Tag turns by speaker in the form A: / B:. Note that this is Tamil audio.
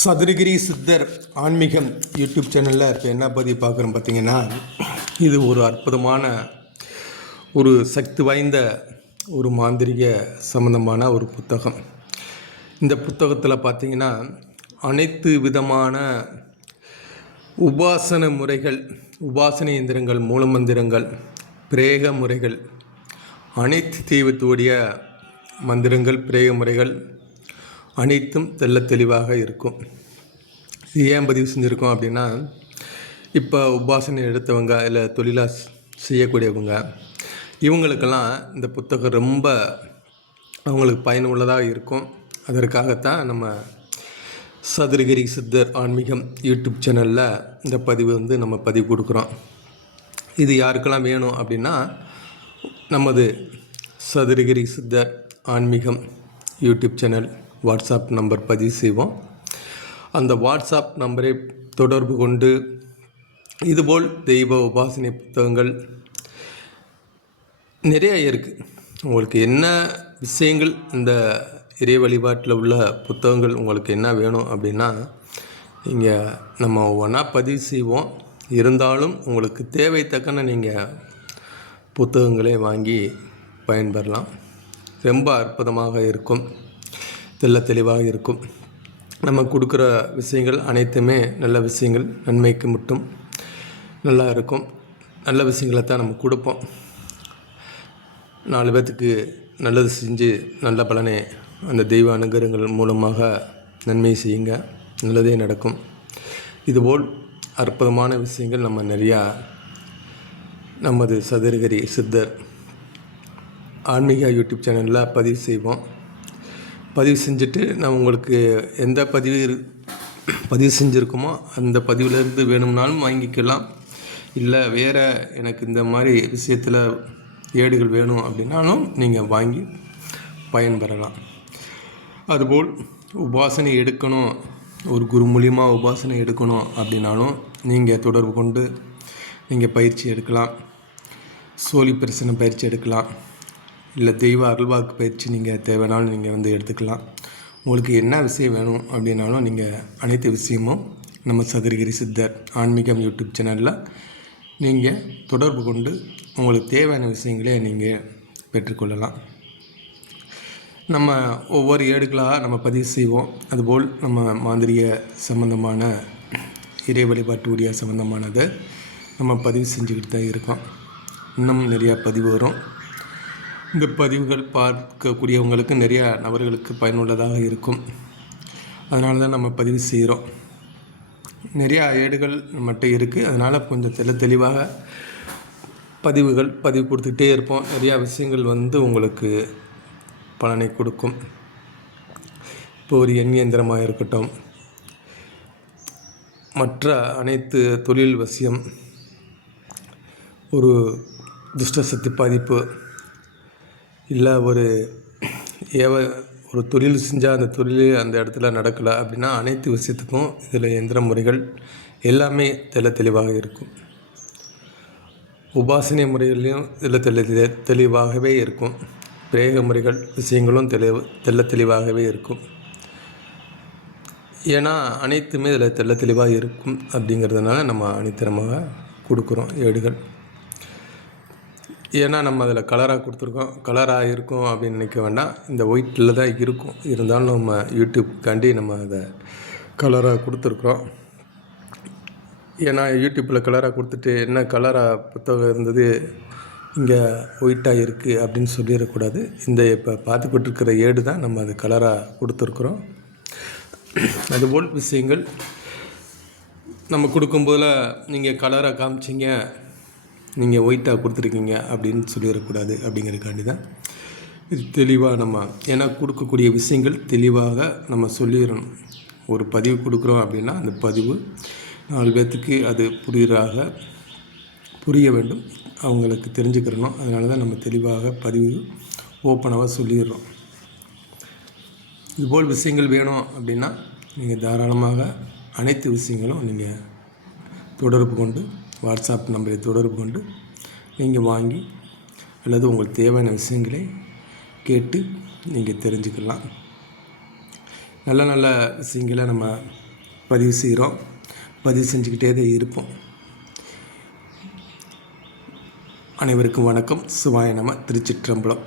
A: சதுரகிரி சித்தர் ஆன்மீகம் யூடியூப் சேனலில் இப்போ என்ன பதிவு பார்க்குறோம் பார்த்தீங்கன்னா இது ஒரு அற்புதமான ஒரு சக்தி வாய்ந்த ஒரு மாந்திரிக சம்பந்தமான ஒரு புத்தகம். இந்த புத்தகத்தில் பார்த்தீங்கன்னா அனைத்து விதமான உபாசன முறைகள் உபாசன இயந்திரங்கள் மூலமந்திரங்கள் பிரேக முறைகள் அனைத்து தெய்வத்துடைய மந்திரங்கள் பிரேக முறைகள் அனைத்தும் தெல்ல தெளிவாக இருக்கும். இது ஏன் பதிவு செஞ்சுருக்கோம் அப்படின்னா இப்போ உபாசனை எடுத்தவங்க இல்லை தொழிலாக செய்யக்கூடியவங்க இவங்களுக்கெல்லாம் இந்த புத்தகம் ரொம்ப அவங்களுக்கு பயனுள்ளதாக இருக்கும். அதற்காகத்தான் நம்ம சதுரகிரி சித்தர் ஆன்மீகம் யூடியூப் சேனலில் இந்த பதிவு வந்து நம்ம பதிவு கொடுக்குறோம். இது யாருக்கெல்லாம் வேணும் அப்படின்னா நமது சதுரகிரி சித்தர் ஆன்மீகம் யூடியூப் சேனல் வாட்ஸ்அப் நம்பர் பதிவு செய்வோம். அந்த வாட்ஸ்அப் நம்பரை தொடர்பு கொண்டு இதுபோல் தெய்வ உபாசனை புத்தகங்கள் நிறைய இருக்குது உங்களுக்கு என்ன விஷயங்கள் இந்த இறை வழிபாட்டில் உள்ள புத்தகங்கள் உங்களுக்கு என்ன வேணும் அப்படின்னா இங்கே நம்ம ஒன்றா பதிவு செய்வோம். இருந்தாலும் உங்களுக்கு தேவை தக்கன நீங்கள் புத்தகங்களே வாங்கி பயன்பெறலாம் ரொம்ப அற்புதமாக இருக்கும். தெல்ல தெளிவாக இருக்கும். நம்ம கொடுக்குற விஷயங்கள் அனைத்துமே நல்ல விஷயங்கள் நன்மைக்கு மட்டும் நல்லா இருக்கும். நல்ல விஷயங்களை தான் நம்ம கொடுப்போம். நாலு பேர்த்துக்கு நல்லது செஞ்சு நல்ல பலனை அந்த தெய்வ அனுகிரகங்கள் மூலமாக நன்மை செய்யுங்க. நல்லதே நடக்கும். இதுபோல் அற்புதமான விஷயங்கள் நம்ம நிறையா நமது சதுரகிரி சித்தர் ஆன்மீக யூடியூப் சேனலில் பதிவு செய்வோம். பதிவு செஞ்சுட்டு நான் உங்களுக்கு எந்த பதிவு பதிவு செஞ்சுருக்கோமோ அந்த பதிவிலேருந்து வேணும்னாலும் வாங்கிக்கலாம். இல்லை வேறு எனக்கு இந்த மாதிரி விஷயத்தில் ஏடுகள் வேணும் அப்படின்னாலும் நீங்கள் வாங்கி பயன்பெறலாம். அதுபோல் உபாசனை எடுக்கணும். ஒரு குரு மூலியமாக உபாசனை எடுக்கணும் அப்படின்னாலும் நீங்கள் தொடர்பு கொண்டு நீங்கள் பயிற்சி எடுக்கலாம். சோழி பிரச்சனை பயிற்சி எடுக்கலாம். இல்லை தெய்வ அருள்வாக்கு பயிற்சி நீங்கள் தேவைனாலும் நீங்கள் வந்து எடுத்துக்கலாம். உங்களுக்கு என்ன விஷயம் வேணும் அப்படின்னாலும் நீங்கள் அனைத்து விஷயமும் நம்ம சதுரகிரி சித்தர் ஆன்மீகம் யூடியூப் சேனலில் நீங்கள் தொடர்பு கொண்டு உங்களுக்கு தேவையான விஷயங்களே நீங்கள் பெற்றுக்கொள்ளலாம். நம்ம ஒவ்வொரு ஏடுகளாக நம்ம பதிவு செய்வோம். அதுபோல் நம்ம மாந்திரிய சம்பந்தமான இறை வழிபாட்டு உரிய சம்பந்தமானதை நம்ம பதிவு செஞ்சுக்கிட்டு தான் இருக்கோம். இன்னும் நிறையா பதிவு வரும். இந்த பதிவுகள் பார்க்கக்கூடியவங்களுக்கு நிறையா நபர்களுக்கு பயனுள்ளதாக இருக்கும். அதனால தான் நம்ம பதிவு செய்கிறோம் நிறையா ஏடுகள் மட்டும் இருக்குது அதனால் கொஞ்சம் தெளி தெளிவாக பதிவுகள் பதிவு கொடுத்துக்கிட்டே இருப்போம். நிறையா விஷயங்கள் வந்து உங்களுக்கு பலனை கொடுக்கும். இப்போ ஒரு எண் இயந்திரமாக இருக்கட்டும். மற்ற அனைத்து தொழில் வசியம் ஒரு துஷ்டசக்தி பாதிப்பு இல்லை ஒரு ஏவ ஒரு தொழில் செஞ்சால் அந்த தொழில் அந்த இடத்துல நடக்கலை அப்படின்னா அனைத்து விஷயத்துக்கும் இதில் எந்திர முறைகள் எல்லாமே தெள்ள தெளிவாக இருக்கும். உபாசனை முறைகள்லையும் இதில் தெளி தெளி- தெளிவாகவே இருக்கும். பிரேக முறைகள் விஷயங்களும் தெளிவு தெள்ள தெளிவாகவே இருக்கும். ஏன்னா அனைத்துமே இதில் தெள்ள தெளிவாக இருக்கும் அப்படிங்கிறதுனால நம்ம அனைத்தரமாக கொடுக்குறோம் ஏடுகள். ஏன்னா நம்ம அதில் கலராக கொடுத்துருக்கோம். கலராக இருக்கும் அப்படின்னு நினைக்க வேண்டாம். இந்த ஒயிட்டில் தான் இருக்கும். இருந்தாலும் நம்ம யூடியூப்காண்டி நம்ம அதை கலராக கொடுத்துருக்குறோம். ஏன்னா யூடியூப்பில் கலராக கொடுத்துட்டு என்ன கலராக புத்தகம் இருந்தது இங்கே ஒயிட்டாக இருக்குது அப்படின்னு சொல்லிடக்கூடாது. இந்த இப்போ பார்த்துக்கிட்டு இருக்கிற ஏடு தான் நம்ம அது கலராக கொடுத்துருக்குறோம். அதுபோல் விஷயங்கள். நம்ம கொடுக்கும்போதில் நீங்கள் கலராக காமிச்சிங்க. நீங்கள் ஒயிட்டாக கொடுத்துருக்கீங்க அப்படின்னு சொல்லிடக்கூடாது அப்படிங்கிறதுக்காண்டி தான் இது தெளிவாக நம்ம ஏன்னா கொடுக்கக்கூடிய விஷயங்கள் தெளிவாக நம்ம சொல்லிடணும். ஒரு பதிவு கொடுக்குறோம் அப்படின்னா அந்த பதிவு நாலு பேர்த்துக்கு அது புரியுறாக புரிய வேண்டும். அவங்களுக்கு தெரிஞ்சுக்கிறணும். அதனால தான் நம்ம தெளிவாக பதிவு ஓப்பனாக சொல்லிடுறோம். இதுபோல் விஷயங்கள் வேணும் அப்படின்னா நீங்கள் தாராளமாக அனைத்து விஷயங்களும் நீங்கள் தொடர்பு கொண்டு வாட்ஸ்அப் நம்பரை தொடர்பு கொண்டு நீங்கள் வாங்கி அல்லது உங்களுக்கு தேவையான விஷயங்களை கேட்டு நீங்கள் தெரிஞ்சுக்கலாம். நல்ல நல்ல விஷயங்களை நம்ம பதிவு செய்கிறோம். பதிவு செஞ்சுக்கிட்டே தான் இருப்போம். அனைவருக்கும் வணக்கம். சிவாய நம திருச்சிற்றம்பலம்.